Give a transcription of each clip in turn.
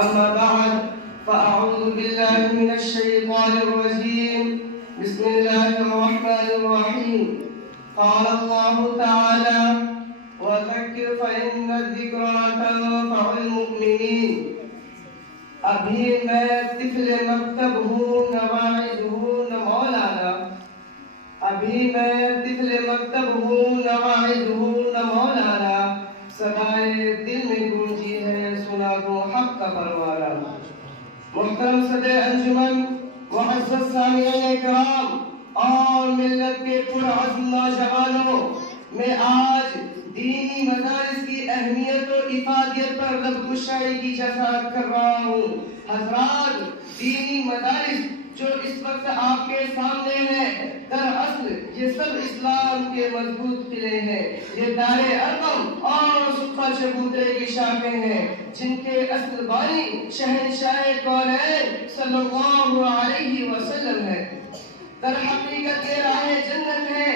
أما بعد فأعوذ بالله من الشيطان الرجيم بسم الله الرحمن الرحيم قال الله تعالى وذكر فإن الذكرى تنفع المؤمنين ابھی میں طفل مکتب ہوں نہ واعظ ہوں نہ مولانا ابھی میں طفل مکتب ہوں نہ واعظ ہوں نہ مولانا صدائے دل میں گونجی ہے سنا دو حق کا پروانہ محترم صدر انجمن معزز سامعین کرام اور ملت کے پرعزم نوجوانوں میں آج دینی مدارس کی اہمیت و افادیت پر لب گشائی کی جزات کر رہا ہوں. حضرات، دینی مدارس جو اس وقت آپ کے سامنے ہیں دراصل یہ سب اسلام کے مضبوط قلعے ہیں. یہ دار ارقم اور صفہ چبوترے کی شاخیں ہیں جن کے اصل بانی شہنشاہ کونین صلی اللہ علیہ وسلم ہے. در حقیقت یہ راہ جنت ہے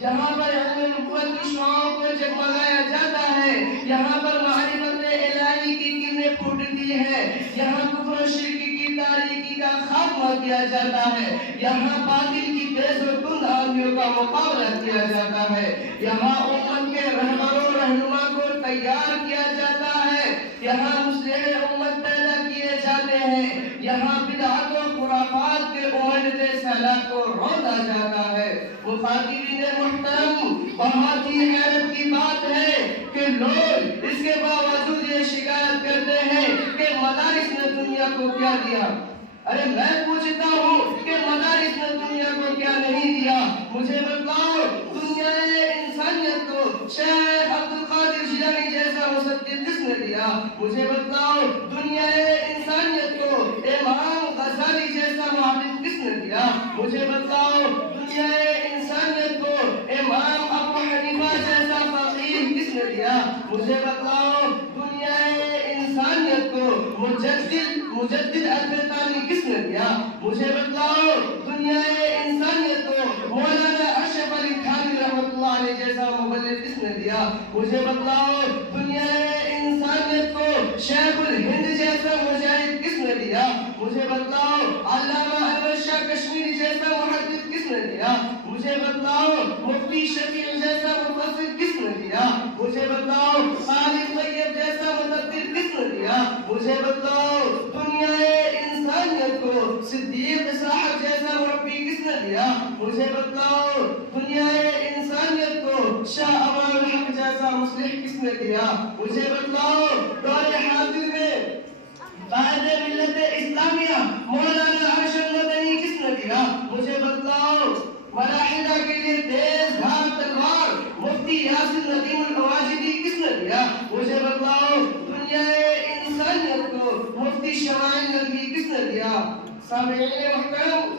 جہاں پر علم نبوت کی شعاعوں کو جگمگایا جاتا ہے، یہاں پر معرفت الہی کی کرنیں پھوٹتی ہے، یہاں کفر و شرک کی تاریکی کا خاتمہ کیا جاتا ہے، یہاں باطل کی تیز و تند آندھیوں کا مقابلہ کیا جاتا ہے، یہاں امت کے رہبر و رہنما کو تیار کیا جاتا ہے، یہاں مصلح امت پیدا کیے جاتے ہیں، یہاں بدعت و خرافات کے امڑتے سیلاب کو روندا جاتا ہے. مخاطبین محترم، بہت ہی حیرت کی بات ہے کہ لوگ اس کے باوجود یہ شکایت کرتے ہیں کہ مدارس نے دنیا کو کیا دیا. ارے میں پوچھتا ہوں کہ مدارس نے دنیا کو کیا نہیں دیا؟ مجھے بتلاؤ دنیا نے انسانیت کو شیخ عبدالقادر جیلانی جیسا مصدق کس نے دیا؟ مجھے بتلاؤ دنیا نے انسانیت کو امام غزالی جیسا معلم کس نے دیا؟ مجھے بتلاؤ دنیا نے انسانیت کو امام ابو حنیفہ جیسا فقیہ کس نے دیا؟ مجھے بتلاؤ دنیا نے انسانیت کو مجدد البتانی کس نے دیا؟ مجھے بتلاؤ دنیا انسانیت کو مولانا اشرف علی تھانوی رحمۃ اللہ علیہ جیسا مبلغ کس نے دیا؟ مجھے بتلاؤ دنیا انسانیت کو شیخ الہند جیسا مجاہد کس نے دیا؟ مجھے بتلاؤ علامہ انور شاہ کشمیری جیسا محدث کس نے دیا؟ مجھے بتلاؤ مفتی شفیع جیسا مفسر کس نے دیا؟ مجھے بتلاؤ قاری طیب جیسا مدبر کس نے دیا؟ مجھے بتلاؤ دنیا انسانیت کو صدیق صاحب جیسا مربی کس نے دیا؟ مجھے بتلاؤ دنیا انسانیت کو شاہ امان الحق جیسا مصلح کس نے دیا؟ مجھے بتلاؤ دور حاضر میں قائد ملت اسلامیہ مولانا ارشد مدنی کس نے دیا؟ مجھے بتلاؤ ملاحدہ کے لیے تیز دھار تلوار مفتی یاسر ندیم الواجدی کس نے دیا؟ مجھے بتلاؤ دنیا انسانیت کو مفتی شمائل ندوی کس نے دیا؟ سامعین محترم،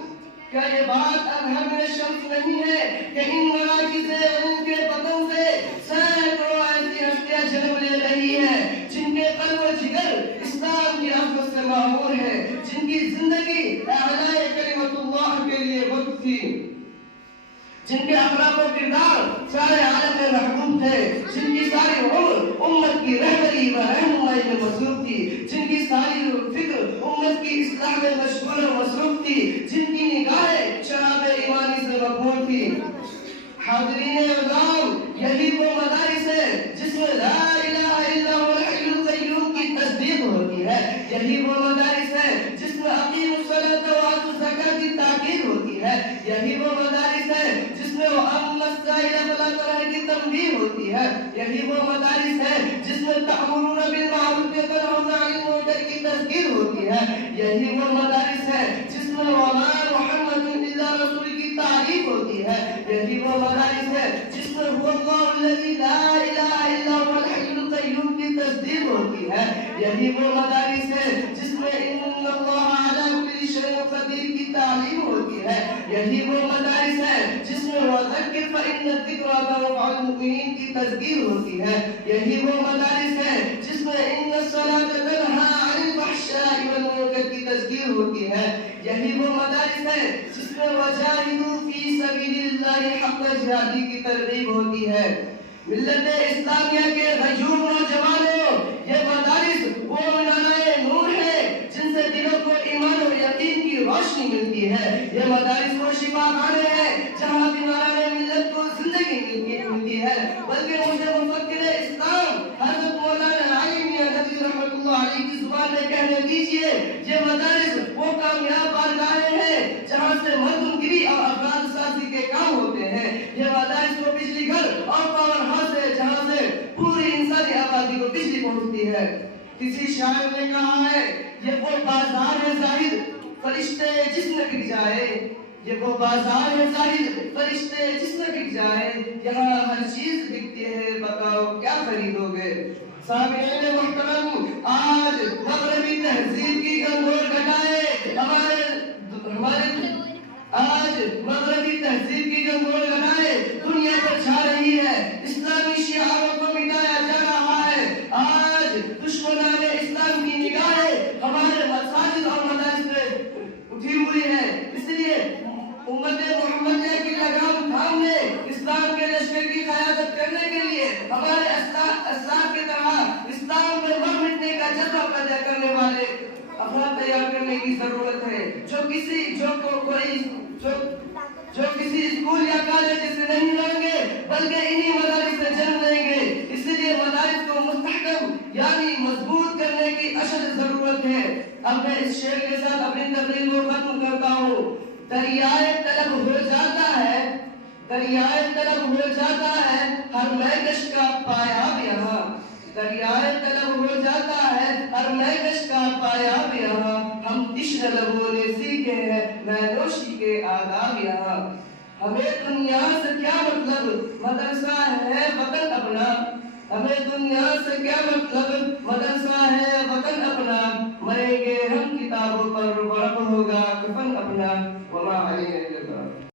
کیا یہ بات اظہر میں شمس نہیں ہے کہ ان مراکز علم کے پتن سے سینکڑوں ایسی ہستیاں جنم لے رہی ہیں جن کے قلب و جگر اسلام کی عظمت سے معمور ہے، جن کی زندگی اعلاء کلمت اللہ کے لیے وقف تھی، جن کے اخلاق و کردار سارے عالم میں محبوب تھے، جن کی ساری عمر امت کی رہبری و رہنمائی میں مصروف تھی، جن کی ساری فکر امت کی اصلاح میں مشغول و مصروف تھی، جن کی نگاہیں شراب ایمانی سے مقبول تھی. حاضرین عظام، یہی وہ مدارس ہے جس میں لا الہ الا هو الحی القیوم کی تصدیق ہوتی ہے، یہی وہ مدارس ہے جس میں اقیموا الصلاۃ وآتوا الزکاۃ کی تاکید ہوتی ہے، یہی وہ مدارس ہے جس میں وَأَمَّا السَّائِلَ فَلَا تَنْهَرْ کی تنبیہ ہوتی ہے، یہی وہ مدارس ہے جس میں تأمرون بالمعروف وتنہون عن المنکر کی تذکیر ہوتی ہے، یہی وہ مدارس ہے جس میں وَمَا مُحَمَّدٌ إِلَّا رَسُولٌ کی تعریف ہوتی ہے، یہی وہ مدارس ہے جس میں هُوَ اللَّهُ الَّذِي لَا إِلَٰهَ إِلَّا هُوَ الْحَيُّ الْقَيُّومُ کی تصدیق ہوتی ہے، یہی وہ مدارس ہے جس میں إِنَّ اللَّهَ عَلَىٰ كُلِّ شَيْءٍ قَدِيرٌ کی تعلیم ہوتی ہے، یہی وہ مدارس ہے جس میں وَذَكِّرْ فَإِنَّ الذِّكْرَىٰ تَنفَعُ الْمُؤْمِنِينَ کی تذکیر ہوتی ہے، یہی وہ مدارس ہے جس میں إِنَّ الصَّلَاةَ تَنْهَىٰ عَنِ الْفَحْشَاءِ وَالْمُنکَرِ کی تذکیر ہوتی ہے، یہی وہ مدارس ہے جس میں وَجَاهِدُوا فِي سَبِيلِ اللَّهِ حَقَّ جِهَادِهِ کی ترغیب ہوتی ہے. ملت اسلامیہ کے غیور نوجوانوں، یہ مدارس وہ مولانا فرمان نے کہنے دیجئے یہ مدارس وہ کامیاب بارگاہیں ہیں جہاں سے مردم گری اور افراد سازی کے کام ہوتے ہیں. یہ مدارس وہ بجلی گھر اور پاور ہاؤس ہے جہاں سے پوری انسانی آبادی کو بجلی پہنچتی ہے. کسی شاعر نے کہا ہے یہ وہ بازار ہے زاہد فرشتے جس نہ گر جائے. یہ وہ بازار ہے زاہد فرشتے جس نہ گر جائے. یہاں ہر چیز بکتی ہے بتاؤ کیا خریدو گے. سامعین محترم، آج مغربی تہذیب کی گنگور گھٹائے ہمارے آج مغربی تہذیب کی گنگور گھٹائے دنیا پر چھا رہی ہے. اسلامی شعاروں کو مٹایا جا رہا ہے. آج دشمنان اسلام کی نگاہیں ہمارے مساجد اور مدارس پہ اٹھی ہوئی ہے. اس لیے امت محمدیہ کی لگام تھامنے، اسلام کے لشکر کی قیادت کرنے کے لیے ہمارے اسلاف کی طرح اسلام میں مر مٹنے کا جذبہ پیدا کرنے والے افراد تیار کرنے کی ضرورت ہے. جو کسی اسکول یا کالج سے نہیں لڑیں گے بلکہ انہی مدارس سے جنم لیں گے. اس لیے مدارس کو مستحکم یعنی مضبوط کرنے کی اشد ضرورت ہے. اب میں اس شعر کے ساتھ اپنی تقریر کو ختم کرتا ہوں. دریائے طلب ہو جاتا ہے، دریائے طلب ہو جاتا ہے ہر مہکش کا پایاب یہاں. دریائے طلب ہو جاتا ہے ہر مہکش کا پایاب یہاں. ہم تشنہ لبوں نے سیکھے ہیں میں نوشی کے آداب یہاں. ہمیں دنیا سے کیا مطلب مدرسہ ہے وطن اپنا. ہمیں دنیا سے کیا مطلب مدرسہ ہے وطن اپنا. مریں گے ہم کتابوں پر ورق ہوگا کفن اپنا. وما علینا الا البلاغ.